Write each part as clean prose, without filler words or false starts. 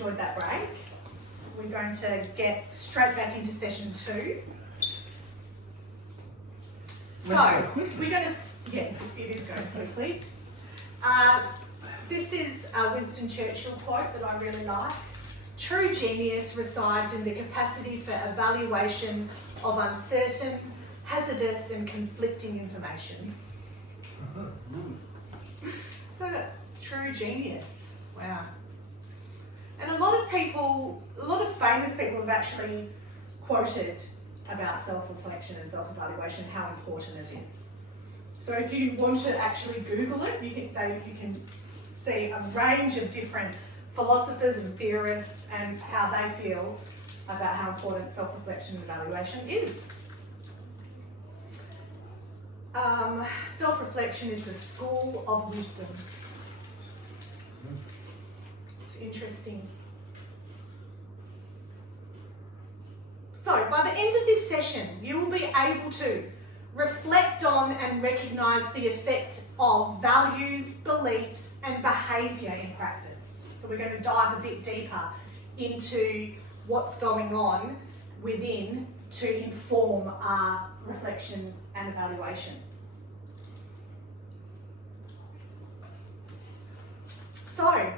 enjoyed that break. We're going to get straight back into session 2. So, we're going to, yeah, it is going quickly. This is a Winston Churchill quote that I really like. True genius resides in the capacity for evaluation of uncertain, hazardous and conflicting information. So that's true genius. Wow. And a lot of famous people have actually quoted about self-reflection and self-evaluation, how important it is. So if you want to actually Google it, you can see a range of different philosophers and theorists and how they feel about how important self-reflection and evaluation is. Self-reflection is the school of wisdom. It's interesting. So, by the end of this session, you will be able to reflect on and recognise the effect of values, beliefs and behaviour in practice. So we're going to dive a bit deeper into what's going on within to inform our reflection and evaluation. So,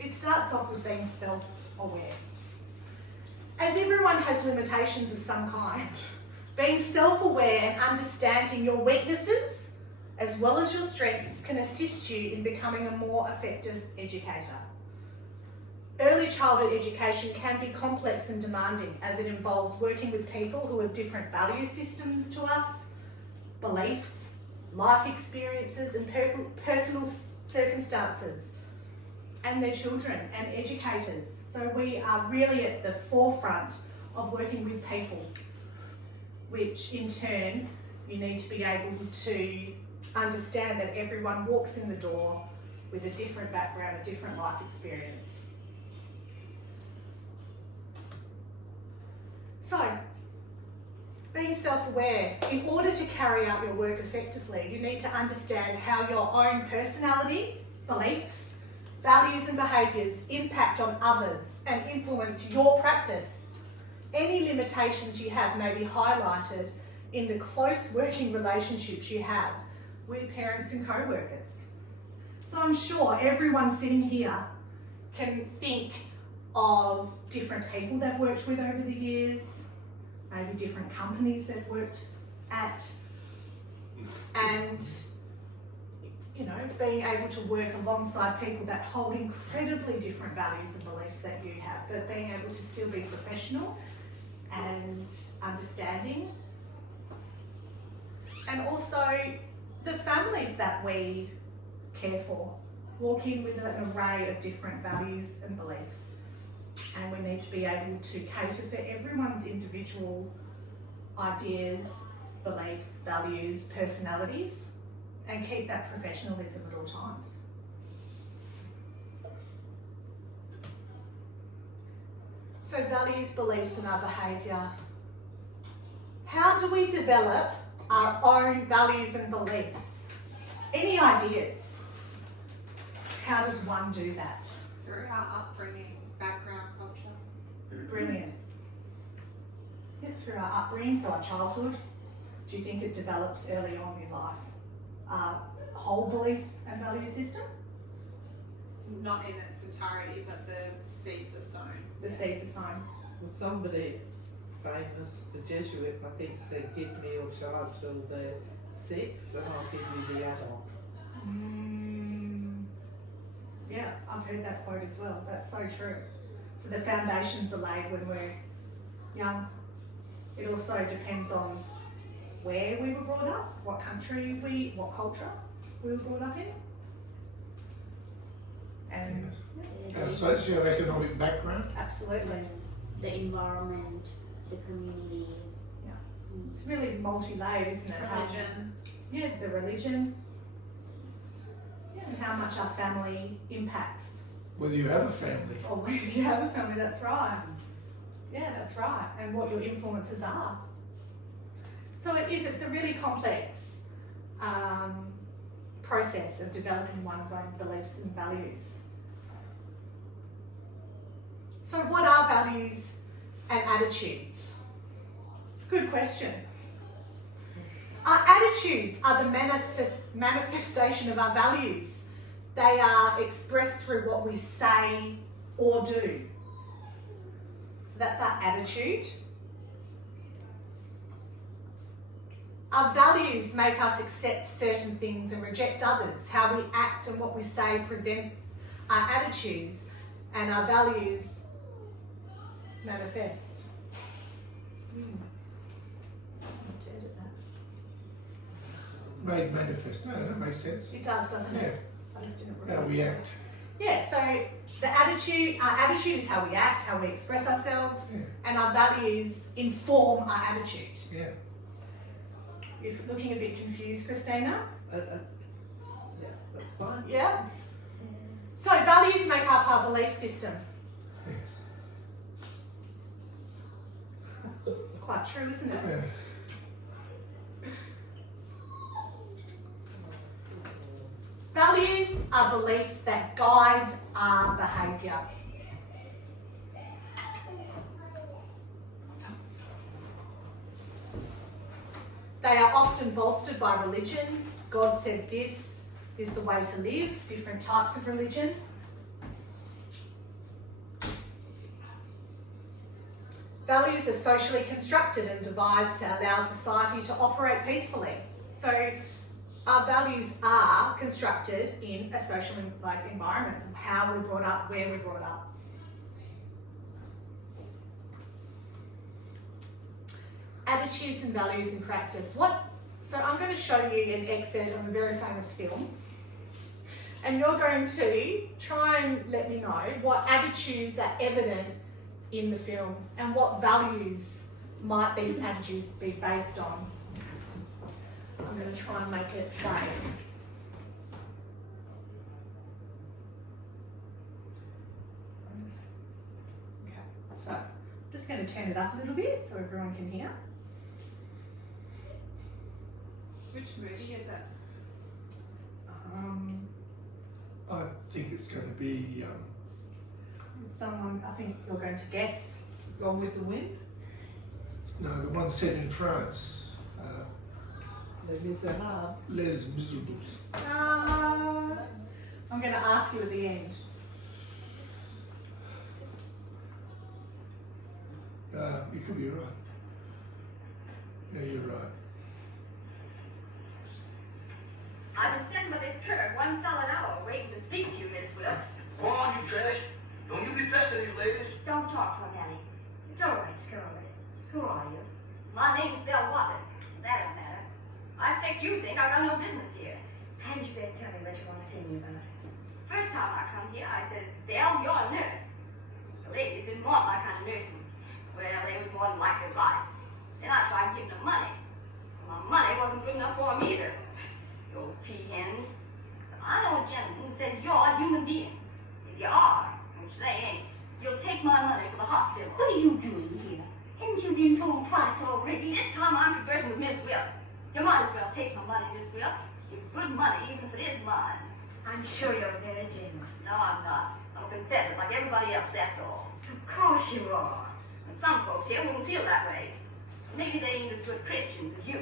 it starts off with being self-aware. As everyone has limitations of some kind, being self-aware and understanding your weaknesses as well as your strengths can assist you in becoming a more effective educator. Early childhood education can be complex and demanding as it involves working with people who have different value systems to us, beliefs, life experiences and personal circumstances, and their children and educators. So we are really at the forefront of working with people, which in turn you need to be able to understand that everyone walks in the door with a different background, a different life experience. So, being self-aware, in order to carry out your work effectively, you need to understand how your own personality, beliefs, values and behaviours impact on others and influence your practice. Any limitations you have may be highlighted in the close working relationships you have with parents and co-workers. So I'm sure everyone sitting here can think of different people they've worked with over the years, maybe different companies they've worked at, and being able to work alongside people that hold incredibly different values and beliefs that you have, but being able to still be professional and understanding. And also the families that we care for walk in with an array of different values and beliefs. And we need to be able to cater for everyone's individual ideas, beliefs, values, personalities, and keep that professionalism at all times. So values, beliefs and our behaviour. How do we develop our own values and beliefs? Any ideas? How does one do that? Through our upbringing, background, culture. Brilliant. Yeah, through our upbringing, so our childhood. Do you think it develops early on in life? Whole beliefs and value system? Not in its entirety, but the seeds are sown. The seeds are sown. Well, somebody famous, the Jesuit, I think, said, give me your child till they're 6 and I'll give you the adult. Yeah, I've heard that quote as well. That's so true. So the foundations are laid when we're young. It also depends on where we were brought up, what culture we were brought up in. And Our socio-economic background. absolutely. The environment, the community. It's really multi-layered, isn't it? Religion. Yeah, the religion. Yeah, and how much our family impacts. Whether you have a family. Or whether you have a family, that's right. Yeah, that's right. And what your influences are. So it's a really complex process of developing one's own beliefs and values. So what are values and attitudes? Good question. Our attitudes are the manifestation of our values. They are expressed through what we say or do. So that's our attitude. Our values make us accept certain things and reject others. How we act and what we say present our attitudes, and our values manifest. To edit that. Made manifest. No, that makes sense. It does, doesn't Yeah. it? I just didn't How remember. we act. Yeah, so our attitude is how we act, how we express ourselves, Yeah. and our values inform our attitude. Yeah. You're looking a bit confused, Christina? Yeah, that's fine. Yeah? So values make up our belief system. Yes. It's quite true, isn't it? Yeah. Values are beliefs that guide our behaviour. They are often bolstered by religion. God said this is the way to live, different types of religion. Values are socially constructed and devised to allow society to operate peacefully. So our values are constructed in a social environment, how we're brought up, where we're brought up. Attitudes and values in practice. So I'm going to show you an excerpt of a very famous film, and you're going to try and let me know what attitudes are evident in the film and what values might these attitudes be based on. I'm going to try and make it play. Okay, so I'm just going to turn it up a little bit so everyone can hear. Which movie is it? I think it's going to be. Someone, I think you're going to guess. Gone with the Wind? No, the one set in France. Les Miserables. Les Miserables. I'm going to ask you at the end. You could be right. Yeah, you're right. I've been sitting with this clerk 1 solid hour waiting to speak to you, Miss Wilkes. Go on, you trash. Don't you be pestering these ladies. Don't talk to him, Nellie. It's all right, Scarlet. Who are you? My name's Belle Watson. That don't matter. I expect you think I got no business here. Hadn't you best tell me what you want to see me about? First time I come here, I said, Belle, you're a nurse. The ladies didn't want my kind of nursing. Well, they was more than likely right. Then I tried giving them money. Well, my money wasn't good enough for them either. You old peahens. But I know a gentleman who says you're a human being. If you are, which they ain't, you'll take my money for the hospital. What are you doing here? Haven't you been told twice already? This time I'm conversing with Miss Wilkes. You might as well take my money, Miss Wilkes. It's good money, even if it is mine. I'm sure you're very generous. No, I'm not. I'm a Confederate like everybody else, that's all. Of course you are. And some folks here wouldn't feel that way. Maybe they ain't as good Christians as you.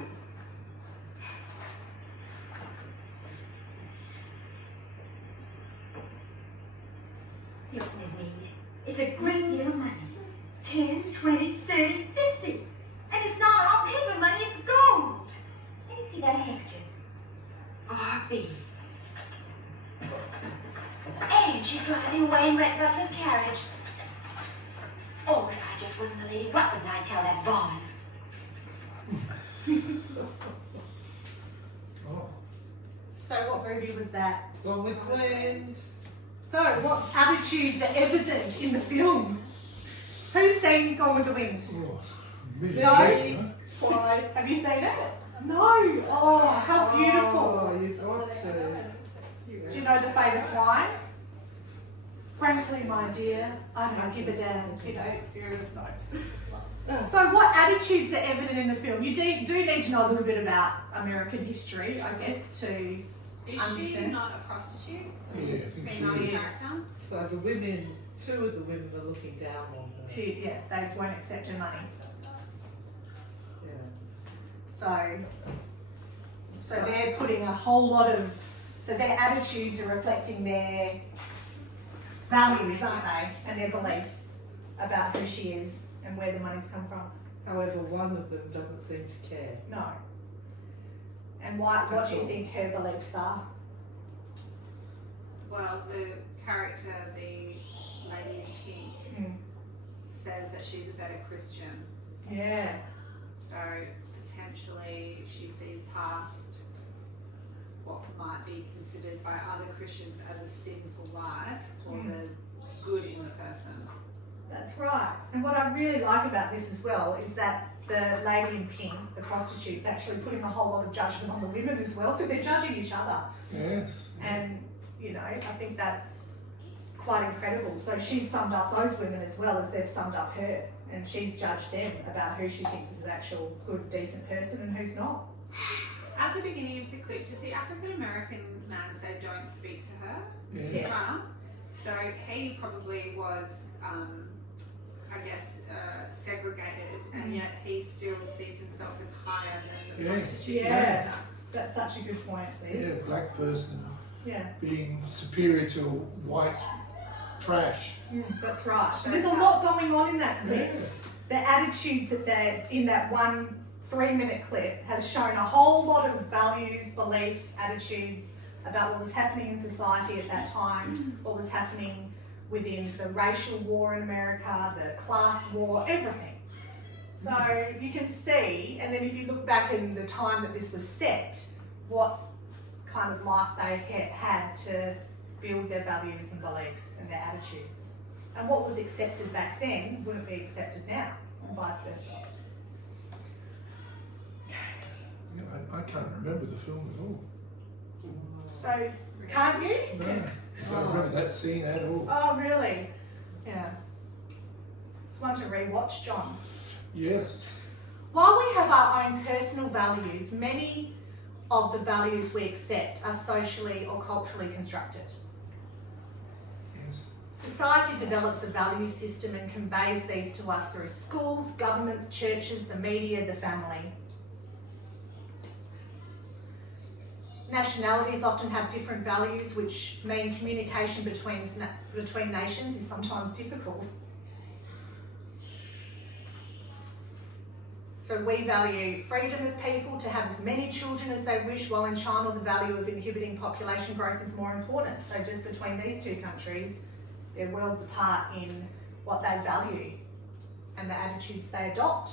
Look, Miss Meade, it's a great deal of money. 10, 20, 30, 50. And it's not all paper money, it's gold. Let me see that handkerchief. R.V. And she's driving away in Red Butler's carriage. Oh, if I just wasn't the Lady Rutland, I'd tell that bond. Oh. So what movie was that? Gone with the Wind. So what attitudes are evident in the film? Who's seen Gone with the Wind? Oh, really No. yes, huh? Twice. Have you seen it? No. Oh, how beautiful. Oh, you've got to. Do you know the famous line? Frankly, my dear, I don't give a damn. You know, no. So what attitudes are evident in the film? You do need to know a little bit about American history, I guess, to Is she Understand. not a prostitute? Yeah, I think she Female is. character? So the women, two of the women are looking down on her. They won't accept her money. Yeah. So they're putting a whole lot of, so their attitudes are reflecting their values, aren't they? And their beliefs about who she is and where the money's come from. However, one of them doesn't seem to care. No. And what do you think her beliefs are? Well, the character, the lady in pink, says that she's a better Christian. Yeah. So potentially she sees past what might be considered by other Christians as a sinful life or the good in the person. That's right. And what I really like about this as well is that the lady in pink, the prostitute's actually putting a whole lot of judgment on the women as well. So they're judging each other. Yes. And, you know, I think that's quite incredible. So she's summed up those women as well as they've summed up her. And she's judged them about who she thinks is an actual good, decent person and who's not. At the beginning of the clip, does the African American man say don't speak to her? Yeah. Yeah. So he probably was, I guess, segregated, and yet he still sees himself as higher than the Yeah. prostitute. Yeah. That's such a good point, Yeah, Liz. black person Yeah. being superior to white trash. That's right. So there's a lot going on in that clip. Yeah. The attitudes that they're in that 1 3-minute clip has shown a whole lot of values, beliefs, attitudes about what was happening in society at that time, what was happening within the racial war in America, the class war, everything. So you can see, and then if you look back in the time that this was set, what kind of life they had to build their values and beliefs and their attitudes. And what was accepted back then wouldn't be accepted now, and vice versa. Yeah, I can't remember the film at all. So, can't you? No, I don't remember that scene at all. Oh, really? Yeah. It's one to rewatch, John. Yes. While we have our own personal values, many of the values we accept are socially or culturally constructed. Yes. Society develops a value system and conveys these to us through schools, governments, churches, the media, the family. Nationalities often have different values, which mean communication between nations is sometimes difficult. So we value freedom of people to have as many children as they wish, while in China the value of inhibiting population growth is more important. So just between these two countries, they're worlds apart in what they value and the attitudes they adopt.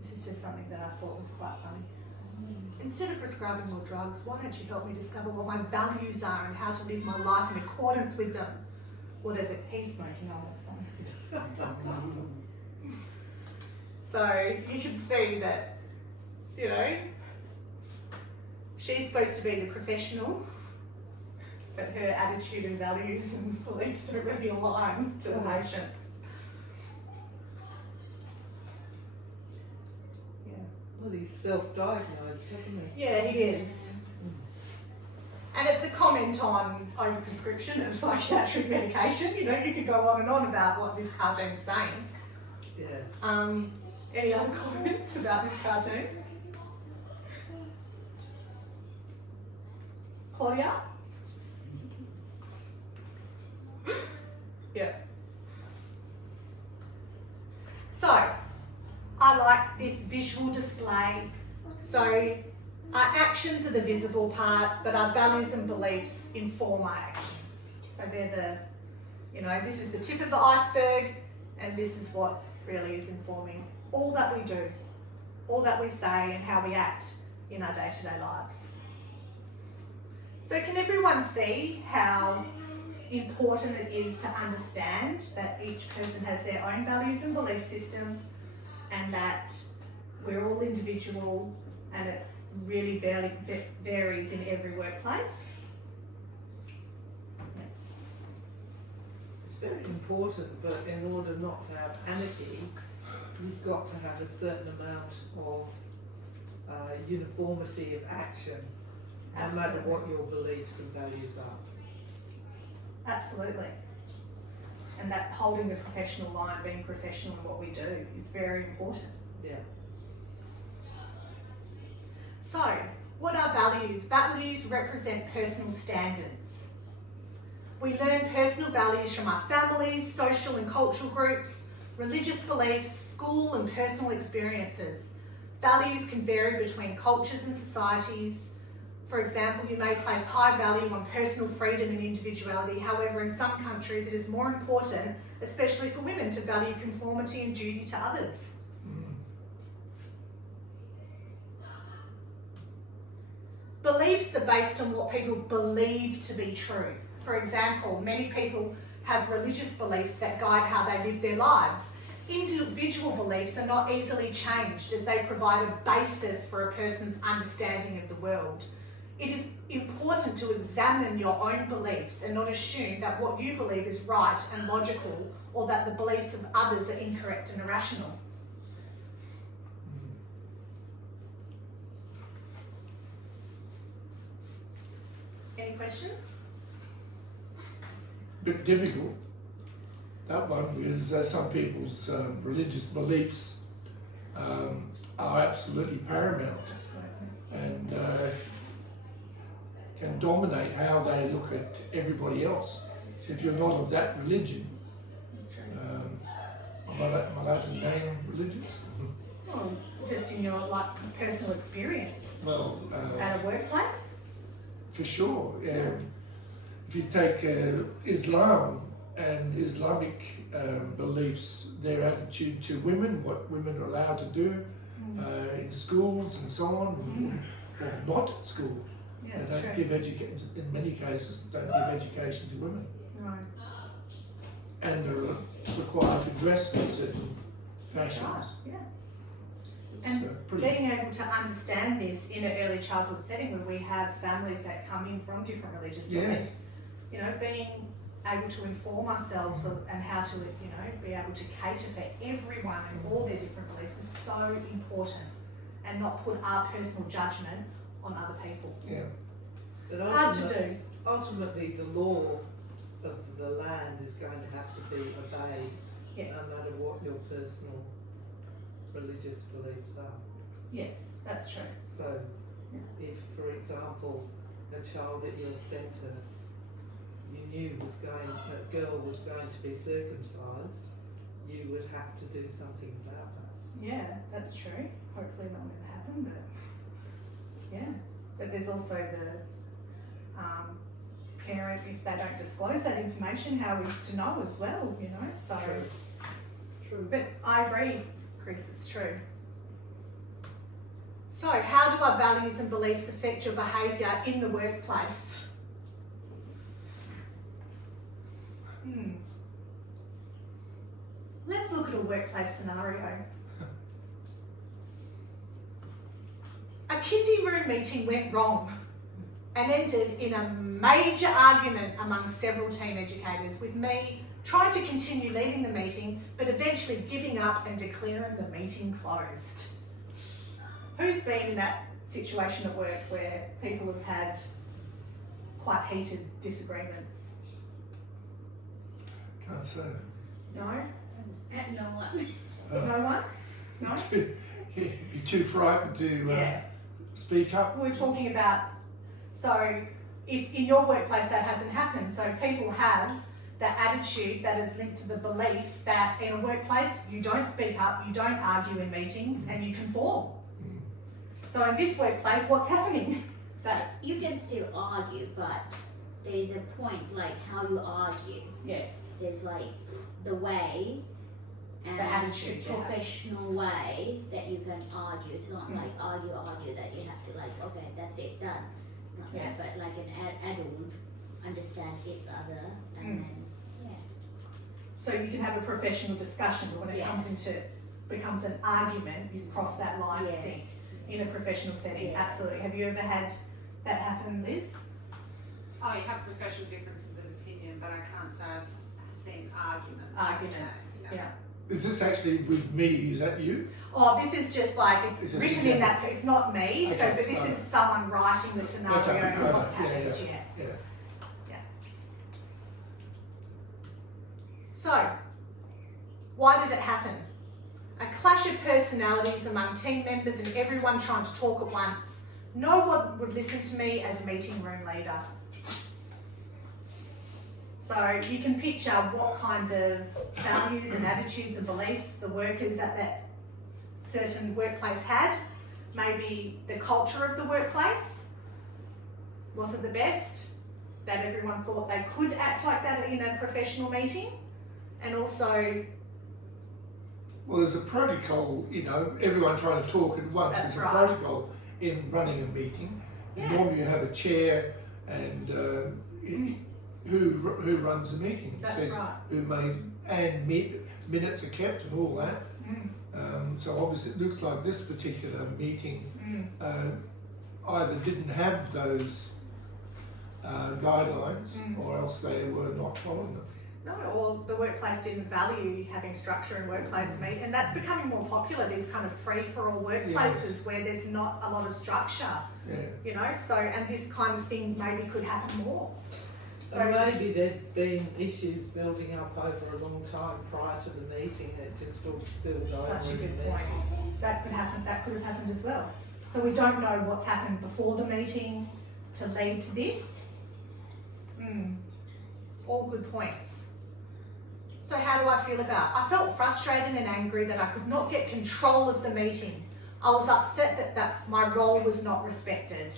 This is just something that I thought was quite funny. Instead of prescribing more drugs, why don't you help me discover what my values are and how to live my life in accordance with them? Whatever he's smoking on that song. So you can see that, you know, she's supposed to be the professional, but her attitude and values and beliefs don't really align to the nations. Well, he's self-diagnosed, isn't he? Yeah, he is. And it's a comment on overprescription of psychiatric medication. You know, you could go on and on about what this cartoon's saying. Yeah. Any other comments about this cartoon? Claudia? Yeah. So, I like this visual display. So, our actions are the visible part, but our values and beliefs inform our actions. So they're the, you know, this is the tip of the iceberg, and this is what really is informing all that we do, all that we say, and how we act in our day-to-day lives. So can everyone see how important it is to understand that each person has their own values and belief system, and that we're all individual, and it really varies in every workplace? It's very important, but in order not to have anarchy, you've got to have a certain amount of uniformity of action, no matter Absolutely. what your beliefs and values are. Absolutely. And that holding the professional line, being professional in what we do is very important. Yeah. So, what are values? Values represent personal standards. We learn personal values from our families, social and cultural groups, religious beliefs, school and personal experiences. Values can vary between cultures and societies. For example, you may place high value on personal freedom and individuality. However, in some countries it is more important, especially for women, to value conformity and duty to others. Beliefs are based on what people believe to be true. For example, many people have religious beliefs that guide how they live their lives. Individual beliefs are not easily changed as they provide a basis for a person's understanding of the world. It is important to examine your own beliefs and not assume that what you believe is right and logical, or that the beliefs of others are incorrect and irrational. Any questions? Bit difficult. That one is some people's religious beliefs are absolutely paramount and can dominate how they look at everybody else. If you're not of that religion, am I allowed to name religions? Well, just in your personal experience. Well, At a workplace? for sure. If you take Islam and Islamic beliefs, their attitude to women, what women are allowed to do in schools and so on, or not at school. Yeah, They that's don't true. give education, in many cases, don't give education to women. Right. And they're required to dress in certain That's right, fashions. yeah. It's And pretty, being able to understand this in an early childhood setting where we have families that come in from different religious Yes. beliefs, you know, being able to inform ourselves and how to, you know, be able to cater for everyone and all their different beliefs is so important, and not put our personal judgment on other people. yeah. But Hard to do. ultimately, the law of the land is going to have to be obeyed, Yes. no matter what your personal religious beliefs are. Yes, that's true. So, Yeah. if, for example, a child at your centre you knew a girl was going to be circumcised, you would have to do something about that. Yeah, that's true. Hopefully that won't happen, but yeah. But there's also the parent, if they don't disclose that information, how are we to know as well, you know? So, True. but I agree, Chris, it's true. So, how do our values and beliefs affect your behaviour in the workplace? Let's look at a workplace scenario. A kindy room meeting went wrong and ended in a major argument among several team educators, with me trying to continue leading the meeting but eventually giving up and declaring the meeting closed. Who's been in that situation at work where people have had quite heated disagreements? Can't say. No? No one. No one? No? You're too frightened to Yeah. speak up. We're talking about, so if in your workplace that hasn't happened, so people have that attitude that is linked to the belief that in a workplace you don't speak up, you don't argue in meetings, and you conform. So in this workplace, what's happening? That You can still argue, but there's a point like how you argue. yes, There's like the way and The attitude you have. professional way that you can argue. It's not Mm. like argue that you have to like, okay, that's it, done. Not Yes. that, but like an adult understand each other and Mm. then, yeah. so you can have a professional discussion, but when it becomes an argument, you've crossed that line. I think. In a professional setting, Yes. absolutely. Have you ever had that happen, Liz? Oh, you have professional differences of opinion, but I can't say I've seen arguments. Arguments, yeah. Is this actually with me? Is that you? Oh, this is just like, it's It's just written in that, it's not me, so, Okay, but this right. is someone writing the scenario Okay, and right, what's yeah, happened, yeah. yeah. Yeah. So, why did it happen? A clash of personalities among team members and everyone trying to talk at once. No one would listen to me as a meeting room leader. So you can picture what kind of values and attitudes and beliefs the workers at that certain workplace had. Maybe the culture of the workplace wasn't the best, that everyone thought they could act like that in a professional meeting. And also, Well, there's a protocol, you know, everyone trying to talk at once. That's There's right. a protocol in running a meeting. And Yeah. normally you have a chair and who runs the meeting. It That's says right. who made, and minutes are kept and all that. So obviously it looks like this particular meeting either didn't have those guidelines or else they were not following them. no, or the workplace didn't value having structure in workplace meet, and that's becoming more popular, these kind of free-for-all workplaces where there's not a lot of structure, Yeah. you know, so, and this kind of thing maybe could happen more. So maybe there'd been issues building up over a long time prior to the meeting, it just all spilled over Such a in the good meeting. point. That could happen, that could have happened as well. So we don't know what's happened before the meeting to lead to this. All good points. So how do I feel about it? I felt frustrated and angry that I could not get control of the meeting. I was upset that my role was not respected.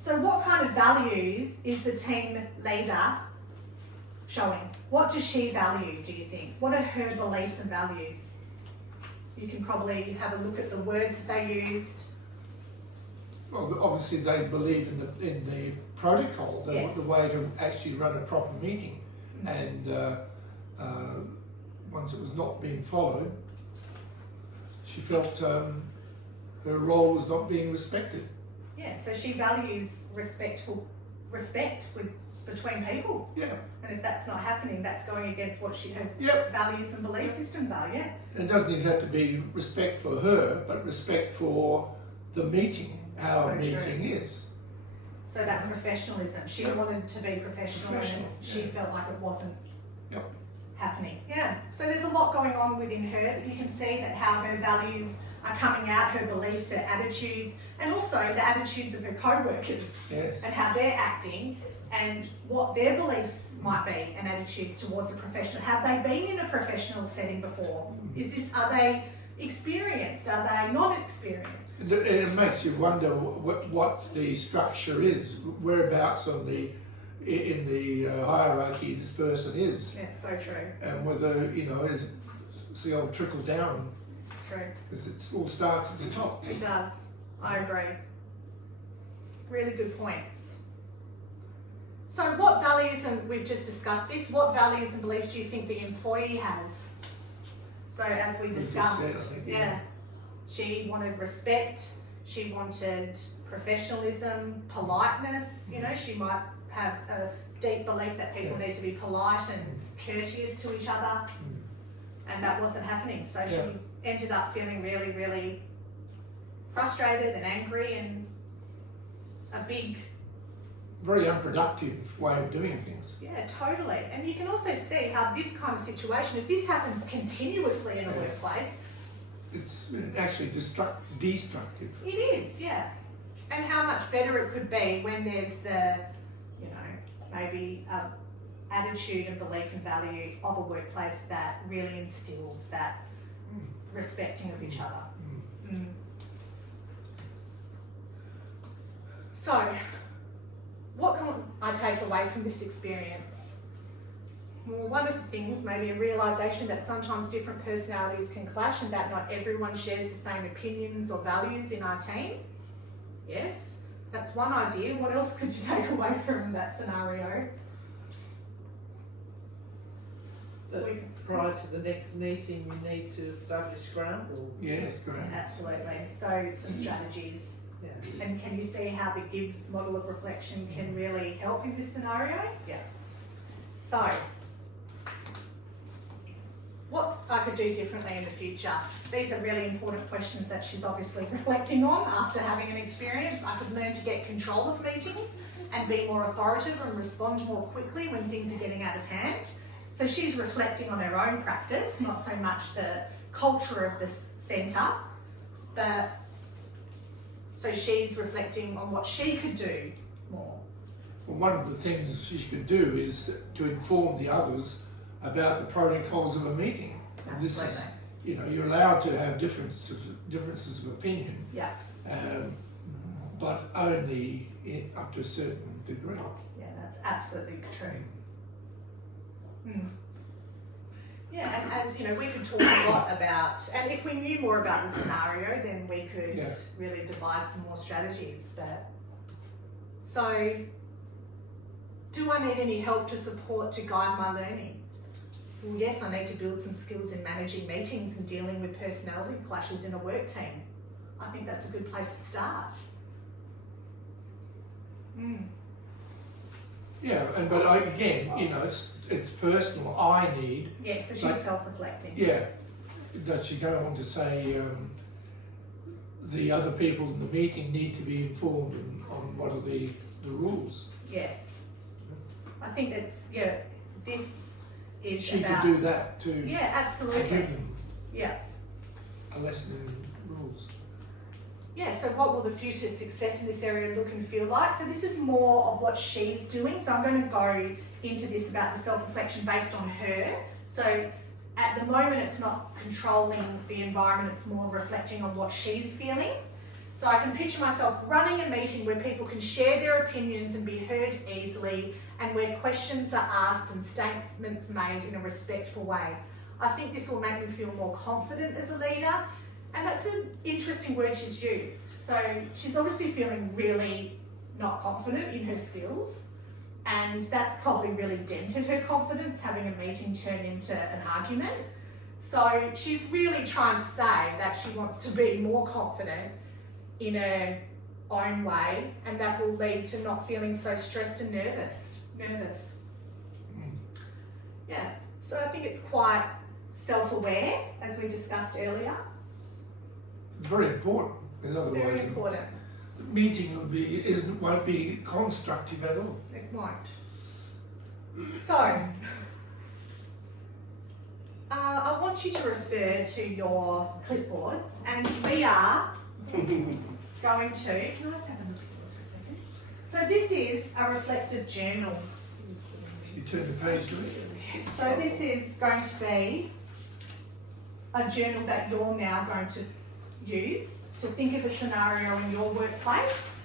So what kind of values is the team leader showing? What does she value, do you think? What are her beliefs and values? You can probably have a look at the words that they used. Well, obviously they believe in the protocol, Yes. the way to actually run a proper meeting. And once it was not being followed, she felt her role was not being respected. Yeah, so she values respect between people. Yeah. And if that's not happening, that's going against what her Yep. values and belief systems are, yeah. And it doesn't even have to be respect for her, but respect for the meeting, how So a true. meeting is. So that professionalism, she wanted to be professional and she yeah. felt like it wasn't Yep. happening. Yeah, so there's a lot going on within her, but you can see that how her values are coming out, her beliefs, her attitudes, and also the attitudes of her co-workers Yes. and how they're acting and what their beliefs might be and attitudes towards a professional. Have they been in a professional setting before? Are they experienced? Are they not experienced? It makes you wonder what the structure is, whereabouts in the hierarchy this person is, Yeah, so true. and whether, you know, it's the old trickle down, True. because it all starts at the top. It does. I agree. Really good points. So what values, and we've just discussed this, what values and beliefs do you think the employee has? So as we We just discussed, said, I think, yeah, she wanted respect, she wanted professionalism, politeness, you know, she might have a deep belief that people need to be polite and courteous to each other, and that wasn't happening. So she ended up feeling really, really frustrated and angry and a big, Very unproductive way of doing things. yeah, totally. And you can also see how this kind of situation, if this happens continuously in a workplace, It's actually destructive. it is, yeah. And how much better it could be when there's the, you know, maybe attitude and belief and value of a workplace that really instills that respecting of each other. So, what can I take away from this experience? Well, one of the things, maybe a realisation that sometimes different personalities can clash and that not everyone shares the same opinions or values in our team. Yes, that's one idea. What else could you take away from that scenario? That prior to the next meeting, you need to establish ground rules. Yes, great. Absolutely. So some strategies. Yeah. And can you see how the Gibbs model of reflection can really help in this scenario? Yeah. So, what I could do differently in the future? These are really important questions that she's obviously reflecting on after having an experience. I could learn to get control of meetings and be more authoritative and respond more quickly when things are getting out of hand. So she's reflecting on her own practice, not so much the culture of the centre, but so she's reflecting on what she could do more. Well, one of the things she could do is to inform the others about the protocols of a meeting. And this is, you know, you're allowed to have differences of opinion, Yeah. But only up to a certain degree. Yeah, that's absolutely true. Yeah, and as you know, we could talk a lot about, and if we knew more about the scenario, then we could really devise some more strategies. But so, do I need any help to support to guide my learning? Well, yes, I need to build some skills in managing meetings and dealing with personality clashes in a work team. I think that's a good place to start. Yeah, but again, you know, it's personal. I need. Yeah, so she's self-reflecting. Yeah, does she go on to say the other people in the meeting need to be informed on what are the rules? Yes. I think that's, this is She about... could do that too. Yeah, absolutely. Give them Yeah. a lesson in rules. Yeah, so what will the future success in this area look and feel like? So this is more of what she's doing. So I'm going to go into this about the self-reflection based on her. So at the moment, it's not controlling the environment, it's more reflecting on what she's feeling. So I can picture myself running a meeting where people can share their opinions and be heard easily, and where questions are asked and statements made in a respectful way. I think this will make me feel more confident as a leader. And that's an interesting word she's used. So she's obviously feeling really not confident in her skills, and that's probably really dented her confidence, having a meeting turn into an argument. So she's really trying to say that she wants to be more confident in her own way, and that will lead to not feeling so stressed and nervous. Yeah, so I think it's quite self-aware, as we discussed earlier. Very important, because It's very otherwise important. the meeting won't be constructive at all. It won't. So, I want you to refer to your clipboards, and we are going to, can I just have a look at this for a second? So this is a reflective journal. You turn the page to it. So this is going to be a journal that you're now going to use to think of a scenario in your workplace,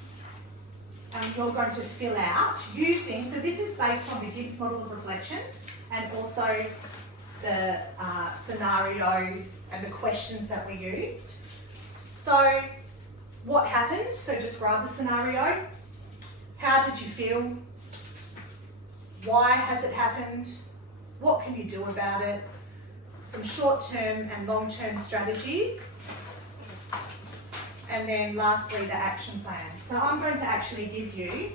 and you're going to fill out using, so this is based on the Gibbs model of reflection and also the scenario and the questions that we used. So what happened? So describe the scenario. How did you feel? Why has it happened? What can you do about it? Some short-term and long-term strategies. And then lastly, the action plan. So I'm going to actually give you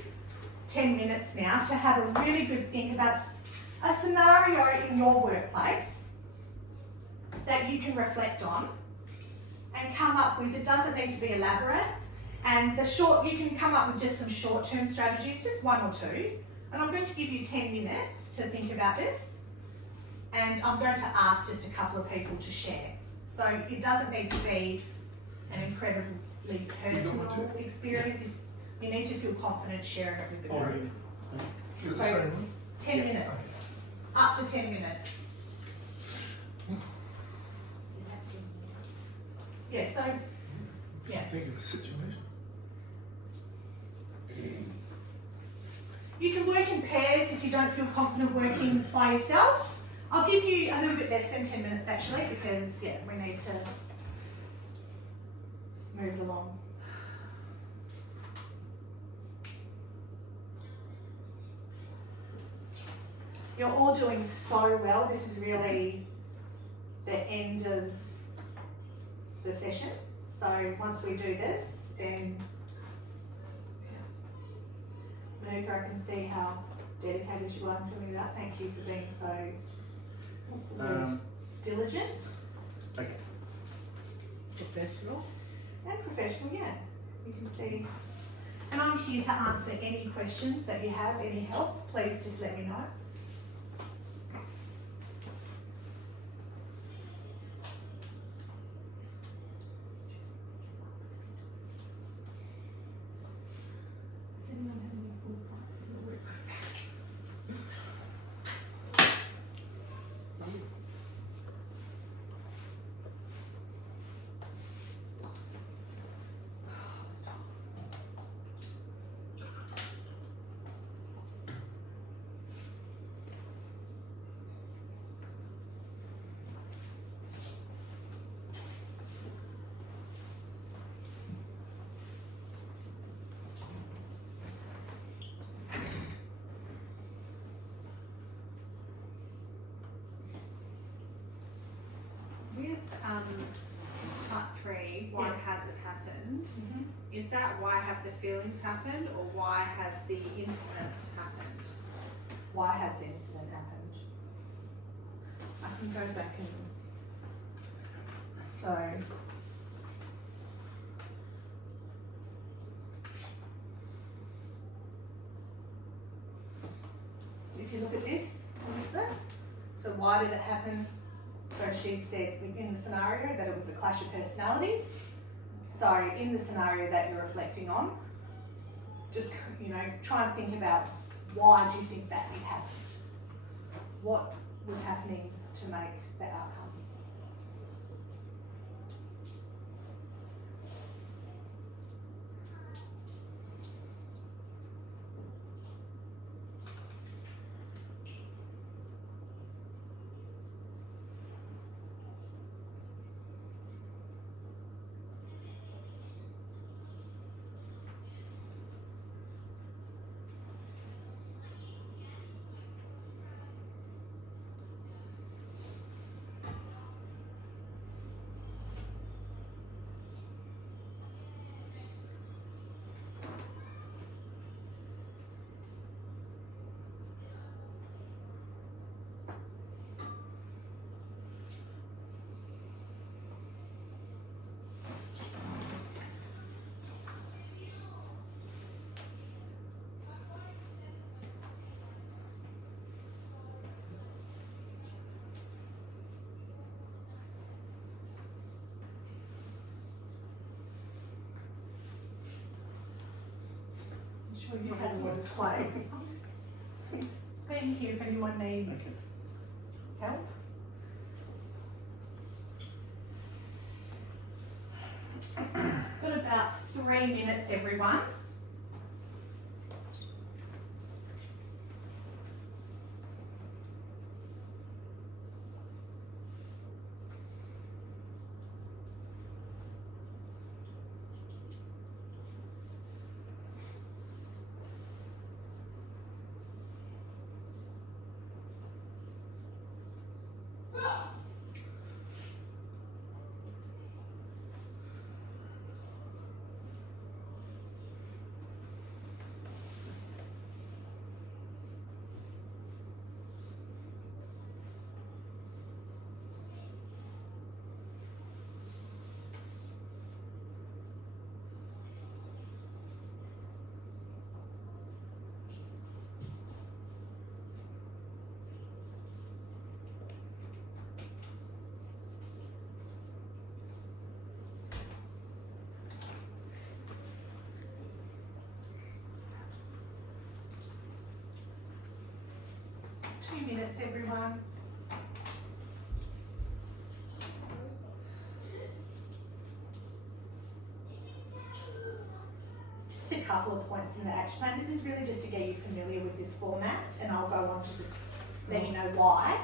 10 minutes now to have a really good think about a scenario in your workplace that you can reflect on and come up with. It doesn't need to be elaborate. And you can come up with just some short-term strategies, just one or two. And I'm going to give you 10 minutes to think about this. And I'm going to ask just a couple of people to share. So it doesn't need to be an incredibly personal experience. You need to feel confident sharing it with the group. So 10 minutes, up to 10 minutes. Yeah, so, yeah. Think of a situation. You can work in pairs if you don't feel confident working by yourself. I'll give you a little bit less than 10 minutes actually, because yeah, we need to move along. You're all doing so well. This is really the end of the session. So once we do this, then Manuka, I can see how dedicated you are and feeling that. Thank you for being so, what's the word? diligent Okay. Professional. and professional, yeah. You can see. And I'm here to answer any questions that you have, any help, please just let me know. Does anyone have any cool parts in the work? With part 3, why Yes. has it happened? Mm-hmm. Is that why have the feelings happened, or why has the incident happened? Why has the incident happened? I can go back and so if you look at this, Elizabeth, so why did it happen? So she said within the scenario that it was a clash of personalities. So in the scenario that you're reflecting on, just, you know, try and think about why do you think that it happened? What was happening to make the outcome? I'm sure you had a lot of clothes. I'm just being here if anyone needs help. Got about 3 minutes, everyone. Two minutes, everyone. Just a couple of points in the action plan. This is really just to get you familiar with this format, and I'll go on to just let you know why.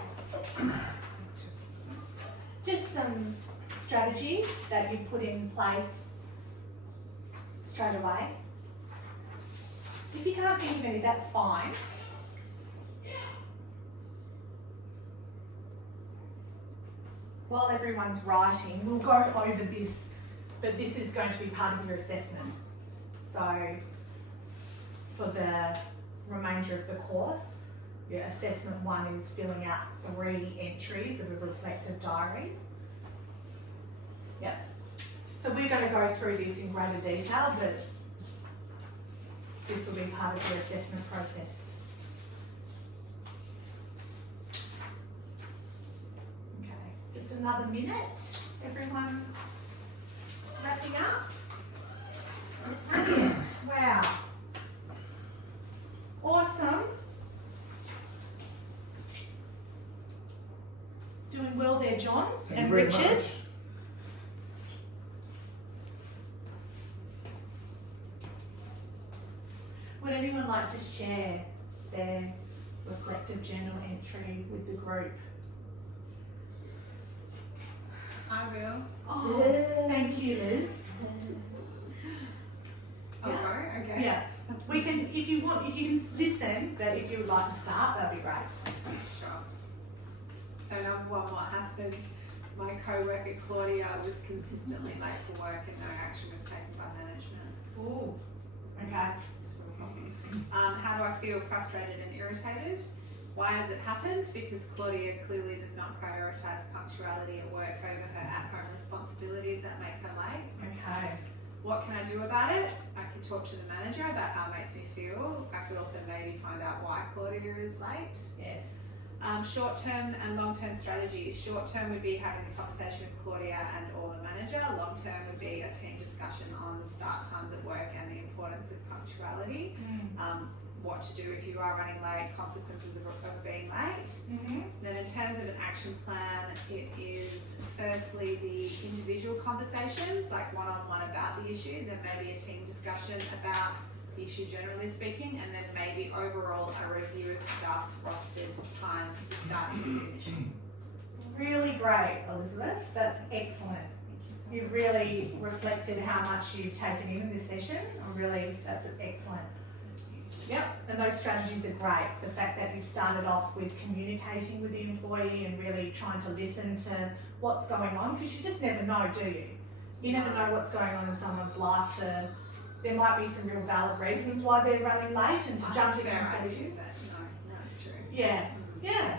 Just some strategies that you put in place straight away. If you can't think of any, that's fine. While everyone's writing, we'll go over this, but this is going to be part of your assessment. So for the remainder of the course, Your assessment 1 is filling out 3 entries of a reflective diary. Yep. So we're going to go through this in greater detail, but this will be part of your assessment process. Okay, just another minute. Everyone wrapping up? Brilliant. Wow. Awesome. Doing well there, John Thank and you very Richard. much. Would anyone like to share their reflective journal entry with the group? I will. Oh, thank you, Liz. I'll Yeah. go, okay. Yeah, we can, if you want, you can listen, but if you would like to start, that'd be great. Sure. So number 1, what happened? My co-worker Claudia was consistently late for work and no action was taken by management. Ooh, okay. How do I feel? Frustrated and irritated. Why has it happened? Because Claudia clearly does not prioritise punctuality at work over her at-home responsibilities that make her late. Okay. What can I do about it? I could talk to the manager about how it makes me feel. I could also maybe find out why Claudia is late. Yes. Short-term and long-term strategies. Short-term would be having a conversation with Claudia and or the manager. Long-term would be a team discussion on the start times at work and the importance of punctuality. What to do if you are running late, consequences of being late. Then in terms of an action plan, it is firstly the individual conversations, like one-on-one about the issue, then maybe a team discussion about the issue generally speaking, and then maybe overall a review of staff's rostered times for start to finish. Really great, Elizabeth. That's excellent. You've really reflected how much you've taken in this session. That's excellent. Yep, and those strategies are great. The fact that you've started off with communicating with the employee and really trying to listen to what's going on, because you just never know, do you? You never know what's going on in someone's life. There might be some real valid reasons why they're running late, and to jump to conclusions. No, it's true. Yeah, yeah.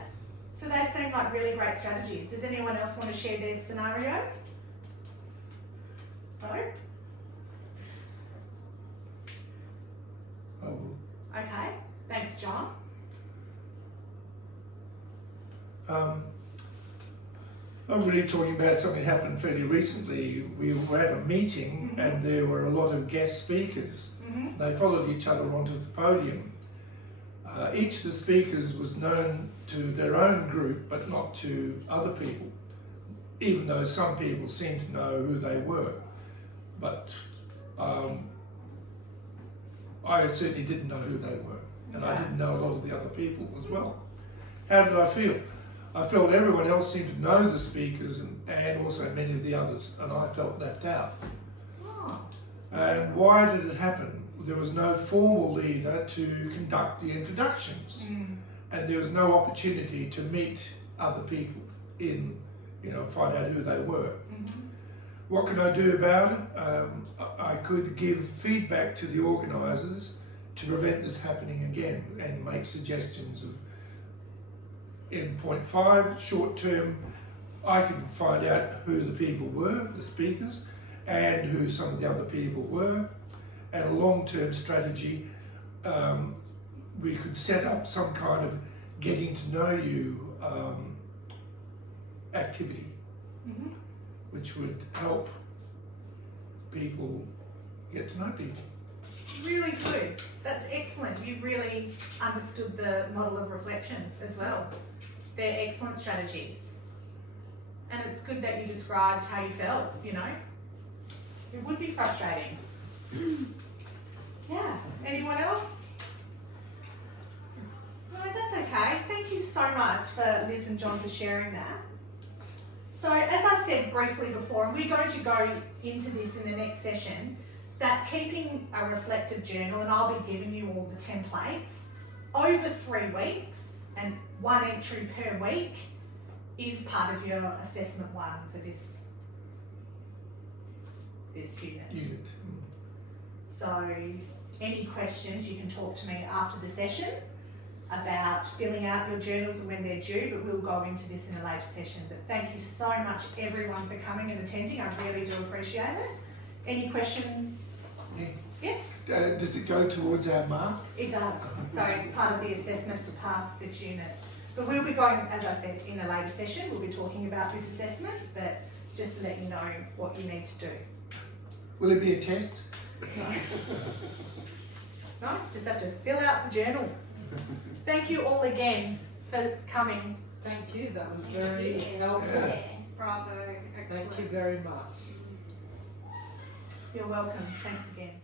So they seem like really great strategies. Does anyone else want to share their scenario? No? I will. Okay, thanks, John. I'm really talking about something that happened fairly recently. We were at a meeting and there were a lot of guest speakers. They followed each other onto the podium. Each of the speakers was known to their own group but not to other people, even though some people seemed to know who they were. But I certainly didn't know who they were, and I didn't know a lot of the other people as well. How did I feel? I felt everyone else seemed to know the speakers and also many of the others, and I felt left out. Oh. And why did it happen? There was no formal leader to conduct the introductions, and there was no opportunity to meet other people find out who they were. What can I do about it? I could give feedback to the organisers to prevent this happening again and make suggestions of, in point 5, short term, I can find out who the people were, the speakers, and who some of the other people were. And a long-term strategy, we could set up some kind of getting to know you activity, which would help people get to know people. Really good. That's excellent. You really understood the model of reflection as well. They're excellent strategies. And it's good that you described how you felt, It would be frustrating. Yeah. Anyone else? No, that's okay. Thank you so much for Liz and John for sharing that. So as I said briefly before, and we're going to go into this in the next session, that keeping a reflective journal, and I'll be giving you all the templates, over 3 weeks and 1 entry per week is part of your assessment 1 for this unit. So any questions, you can talk to me after the session. about filling out your journals and when they're due, but we'll go into this in a later session. But thank you so much everyone for coming and attending. I really do appreciate it. Any questions? Yeah. Yes? Does it go towards our mark? It does. So it's part of the assessment to pass this unit. But we'll be going, as I said, in a later session, we'll be talking about this assessment, but just to let you know what you need to do. Will it be a test? No, just have to fill out the journal. Thank you all again for coming. Thank you, that was very helpful. Yeah. Bravo, excellent. Thank you very much. You're welcome. Thanks again.